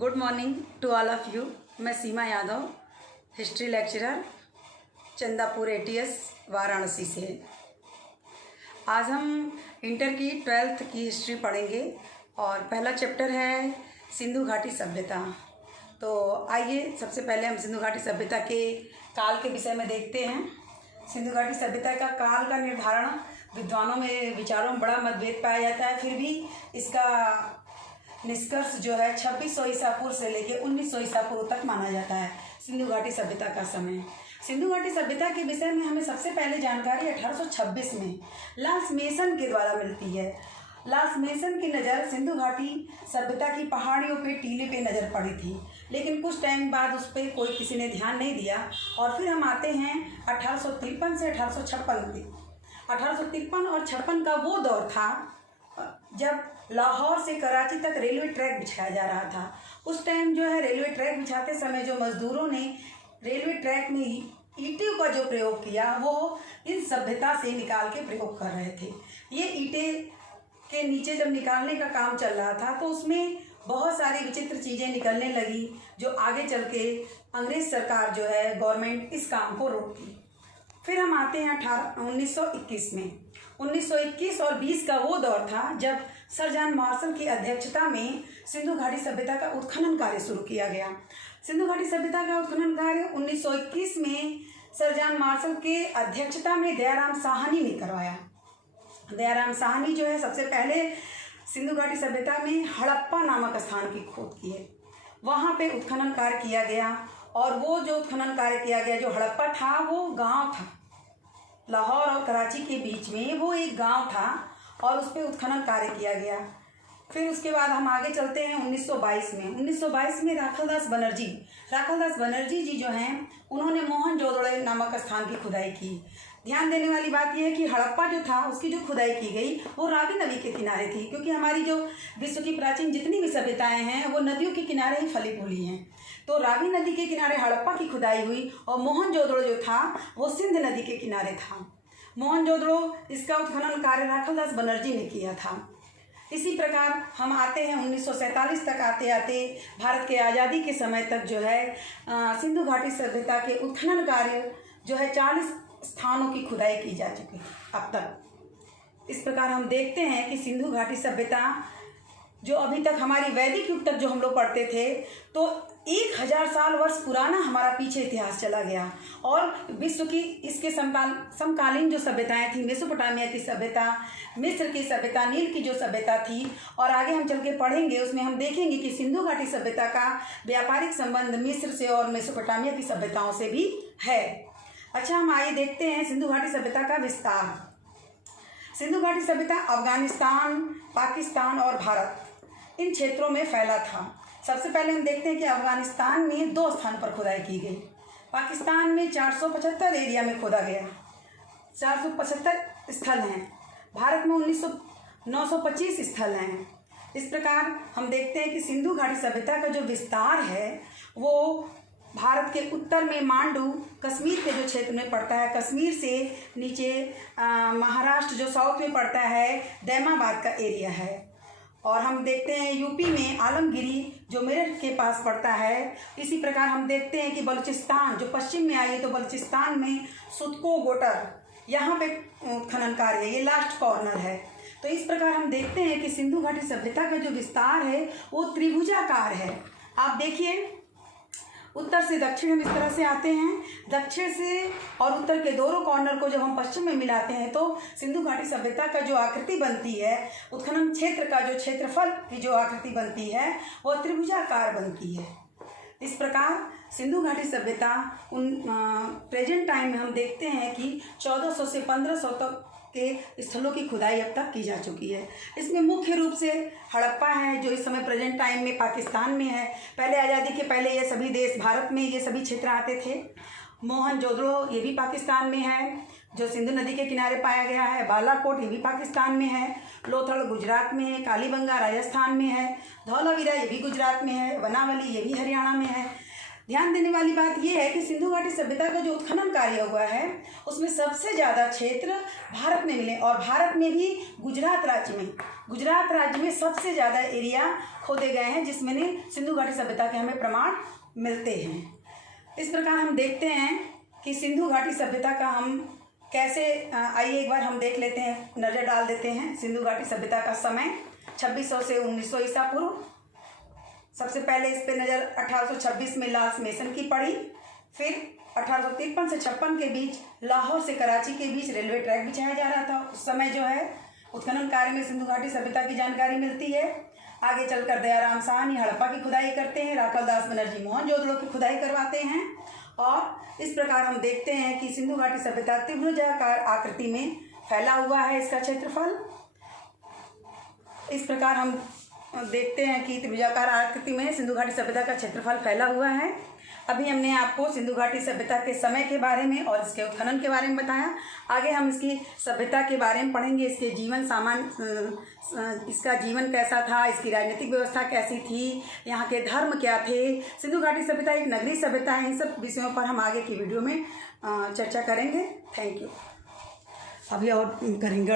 Good morning to all of you. मैं Seema Yadav, history lecturer, Chandapur ATS Varanasi से। आज हम इंटर की 12th की हिस्ट्री पढ़ेंगे और पहला चैप्टर है सिंधु घाटी सभ्यता। तो आइए सबसे पहले हम सिंधु घाटी सभ्यता के काल के विषय में देखते हैं। सिंधु घाटी सभ्यता का काल का निर्धारण विद्वानों में विचारों में बड़ा मतभेद पाया जाता है, फिर भी इसका निष्कर्ष जो है 2600 ईसा पूर्व से लेकर 1900 ईसा पूर्व तक माना जाता है सिंधु घाटी सभ्यता का समय। सिंधु घाटी सभ्यता के विषय में हमें सबसे पहले जानकारी 1826 में लॉर्ड मेसन के द्वारा मिलती है। लॉर्ड मेसन की नज़र सिंधु घाटी सभ्यता की पहाड़ियों पे टीले पे नज़र पड़ी थी, लेकिन कुछ टाइम बाद उस पर कोई किसी ने ध्यान नहीं दिया। और फिर हम आते हैं 1853 से 1856 1853 और 56 का वो दौर था जब लाहौर से कराची तक रेलवे ट्रैक बिछाया जा रहा था। उस टाइम जो है रेलवे ट्रैक बिछाते समय जो मज़दूरों ने रेलवे ट्रैक में ईंटों का जो प्रयोग किया वो इन सभ्यता से निकाल के प्रयोग कर रहे थे। ये ईंटें के नीचे जब निकालने का काम चल रहा था तो उसमें बहुत सारी विचित्र चीज़ें निकलने लगी, जो आगे चल के अंग्रेज़ सरकार जो है गवर्नमेंट इस काम को रोकी। फिर हम आते हैं 1921 में। 1921 और 20 का वो दौर था जब सर जॉन मार्शल की अध्यक्षता में सिंधु घाटी सभ्यता का उत्खनन कार्य शुरू किया गया। सिंधु घाटी सभ्यता का उत्खनन कार्य 1921 में सर जॉन मार्शल के अध्यक्षता में दयाराम साहनी ने करवाया। दयाराम साहनी जो है सबसे पहले सिंधु घाटी सभ्यता में हड़प्पा नामक स्थान की खोज की है, वहाँ पे उत्खनन कार्य किया गया। और वो जो उत्खनन कार्य किया गया, जो हड़प्पा था वो गांव था, लाहौर और कराची के बीच में वो एक गांव था और उस पर उत्खनन कार्य किया गया। फिर उसके बाद हम आगे चलते हैं 1922 में। 1922 में राखलदास बनर्जी जी जो हैं उन्होंने मोहनजोदड़ो नामक स्थान की खुदाई की। ध्यान देने वाली बात यह है कि हड़प्पा जो था उसकी जो खुदाई की गई वो रावी नदी के किनारे थी, क्योंकि हमारी जो विश्व की प्राचीन जितनी भी सभ्यताएं हैं वो नदियों के किनारे ही फली फूली हैं। तो रावी नदी के किनारे हड़प्पा की खुदाई हुई और मोहनजोदड़ो जो था वो सिंध नदी के किनारे था। मोहनजोदड़ो इसका उत्खनन कार्य राखलदास बनर्जी ने किया था। इसी प्रकार हम आते हैं 1947 तक। आते आते भारत के आज़ादी के समय तक जो है सिंधु घाटी सभ्यता के उत्खनन कार्य जो है 40 स्थानों की खुदाई की जा चुकी है अब तक। इस प्रकार हम देखते हैं कि सिंधु घाटी सभ्यता जो अभी तक हमारी वैदिक युग तक जो हम लोग पढ़ते थे तो 1000 साल वर्ष पुराना हमारा पीछे इतिहास चला गया। और विश्व की इसके समकालीन जो सभ्यताएं थी, मेसोपोटामिया की सभ्यता, मिस्र की सभ्यता, नील की जो सभ्यता थी, और आगे हम चल के पढ़ेंगे उसमें हम देखेंगे कि सिंधु घाटी सभ्यता का व्यापारिक संबंध मिस्र से और मेसोपोटामिया की सभ्यताओं से भी है। अच्छा, हम आइए देखते हैं सिंधु घाटी सभ्यता का विस्तार। सिंधु घाटी सभ्यता अफगानिस्तान, पाकिस्तान और भारत इन क्षेत्रों में फैला था। सबसे पहले हम देखते हैं कि अफगानिस्तान में 2 स्थान पर खुदाई की गई। पाकिस्तान में 475 एरिया में खोदा गया, 475 स्थल हैं। भारत में 925 स्थल हैं। इस प्रकार हम देखते हैं कि सिंधु घाटी सभ्यता का जो विस्तार है वो भारत के उत्तर में मांडू, कश्मीर के जो क्षेत्र में पड़ता है, कश्मीर से नीचे महाराष्ट्र जो साउथ में पड़ता है, दैमाबाद का एरिया है। और हम देखते हैं यूपी में आलमगिरी जो मेरठ के पास पड़ता है। इसी प्रकार हम देखते हैं कि बलूचिस्तान जो पश्चिम में आई है, तो बलूचिस्तान में सुतको गोटर यहाँ पे खनन कार्य है, ये लास्ट कॉर्नर है। तो इस प्रकार हम देखते हैं कि सिंधु घाटी सभ्यता का जो विस्तार है वो त्रिभुजाकार है। आप देखिए, उत्तर से दक्षिण हम इस तरह से आते हैं, दक्षिण से और उत्तर के दोनों कॉर्नर को जब हम पश्चिम में मिलाते हैं तो सिंधु घाटी सभ्यता का जो आकृति बनती है, उत्खनन क्षेत्र का जो क्षेत्रफल की जो आकृति बनती है वो त्रिभुजाकार बनती है। इस प्रकार सिंधु घाटी सभ्यता प्रेजेंट टाइम में हम देखते हैं कि 1400 से 1500 तक के स्थलों की खुदाई अब तक की जा चुकी है। इसमें मुख्य रूप से हड़प्पा है जो इस समय प्रेजेंट टाइम में पाकिस्तान में है। पहले आज़ादी के पहले ये सभी देश भारत में ये सभी क्षेत्र आते थे। मोहनजोदड़ो ये भी पाकिस्तान में है जो सिंधु नदी के किनारे पाया गया है। बालाकोट ये भी पाकिस्तान में है। लोथल गुजरात में है। कालीबंगा राजस्थान में है। धौलावीरा ये भी गुजरात में है। वनावली ये भी हरियाणा में है। ध्यान देने वाली बात यह है कि सिंधु घाटी सभ्यता का जो उत्खनन कार्य हुआ है उसमें सबसे ज़्यादा क्षेत्र भारत में मिले, और भारत में भी गुजरात राज्य में सबसे ज़्यादा एरिया खोदे गए हैं जिसमें सिंधु घाटी सभ्यता के हमें प्रमाण मिलते हैं। इस प्रकार हम देखते हैं कि सिंधु घाटी सभ्यता का हम कैसे, आइए एक बार हम देख लेते हैं, नज़र डाल देते हैं सिंधु घाटी सभ्यता का समय 2600 से 1900 ईसा पूर्व। सबसे पहले इस पे नज़र 1826 में लॉर्ड मेसन की पड़ी, फिर 1853 से 56 के बीच लाहौर से कराची के बीच रेलवे ट्रैक बिछाया जा रहा था। उस समय जो है उत्खनन कार्य में सिंधु घाटी सभ्यता की जानकारी मिलती है। आगे चलकर दयाराम साहनी हड़प्पा की खुदाई करते हैं, राखल दास बनर्जी मोहनजोदड़ो की खुदाई करवाते हैं, और इस प्रकार हम देखते हैं कि सिंधु घाटी सभ्यता त्रिभुजाकार आकृति में फैला हुआ है। इसका क्षेत्रफल इस प्रकार हम देखते हैं कि त्रिभुजाकार आकृति में सिंधु घाटी सभ्यता का क्षेत्रफल फैला हुआ है। अभी हमने आपको सिंधु घाटी सभ्यता के समय के बारे में और इसके उत्खनन के बारे में बताया। आगे हम इसकी सभ्यता के बारे में पढ़ेंगे, इसके जीवन इसका जीवन कैसा था, इसकी राजनीतिक व्यवस्था कैसी थी, यहाँ के धर्म क्या थे, सिंधु घाटी सभ्यता एक नगरीय सभ्यता है। इन सब विषयों पर हम आगे की वीडियो में चर्चा करेंगे। Thank you. अभी और करेंगे।